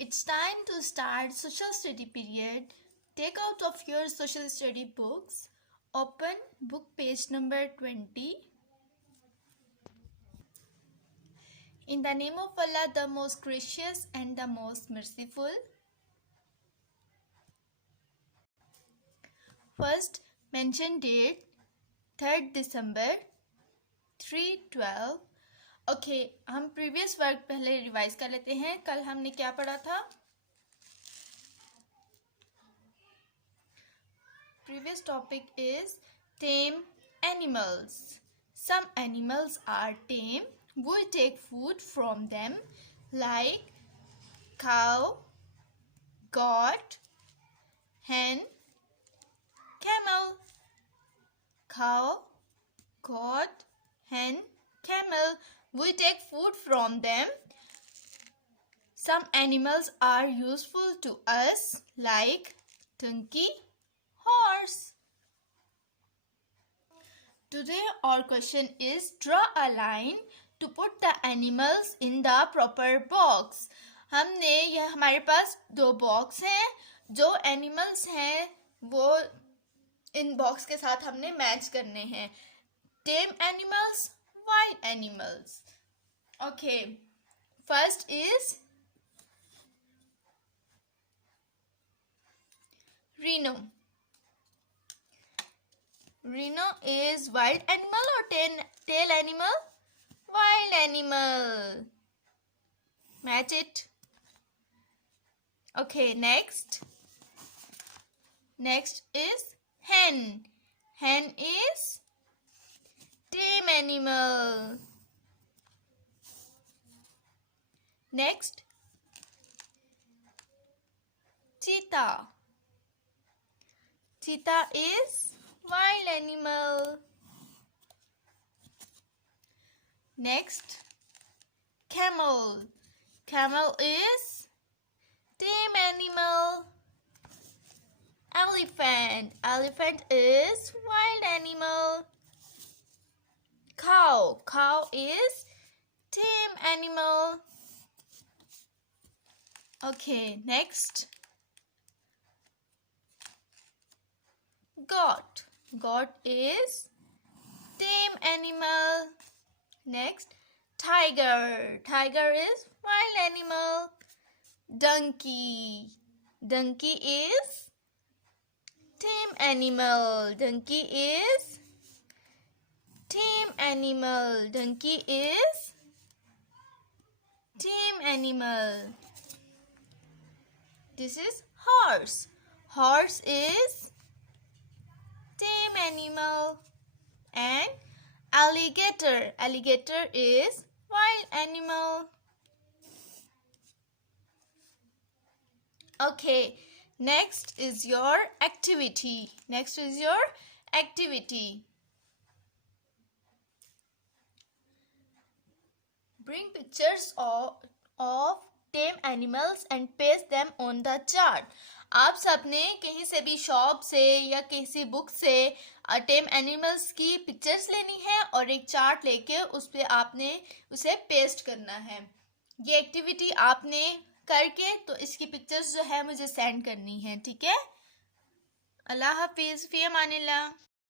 It's time to start social study period. Take out of your social study books. Open book page number 20. In the name of Allah, the most gracious and the most merciful. First, mention date 3rd December 3:12. Okay हम previous work पहले revise कर लेते हैं. कल हमने क्या पढ़ा था? Previous topic is tame animals. Some animals are tame. We take food from them like cow, goat, hen, camel. Cow, goat, hen, camel. We take food from them. Some animals are useful to us like donkey, horse. Today our question is draw a line to put the animals in the proper box. हमने यह हमारे पास दो box हैं. जो animals हैं वो इन box के साथ हमने मैच करने हैं. टेम animals, wild animals. Okay, first is rhino. Rhino is wild animal or tail animal? Wild animal. Match it. Okay, next is hen. Hen is tame animal. Next, cheetah. Cheetah is wild animal. Next, camel. Camel is tame animal. Elephant. Elephant is wild animal. Cow. Cow is tame animal. Okay, next. Goat. Goat is tame animal. Next, tiger. Tiger is wild animal. Donkey. Donkey is tame animal. Donkey is tame animal. Donkey is tame animal. This is horse. Horse is tame animal. And alligator. Alligator is wild animal. Okay, next is your activity. Bring pictures of tame animals and paste them on the chart. आप सबने कहीं से भी shop से या किसी book से टेम animals की पिक्चर्स लेनी है और एक चार्ट लेके उस पे आपने उसे पेस्ट करना है. ये एक्टिविटी आपने करके तो इसकी पिक्चर्स जो है मुझे सेंड करनी है. ठीक है. अल्लाह हाफिज़. फी अमानिल्लाह.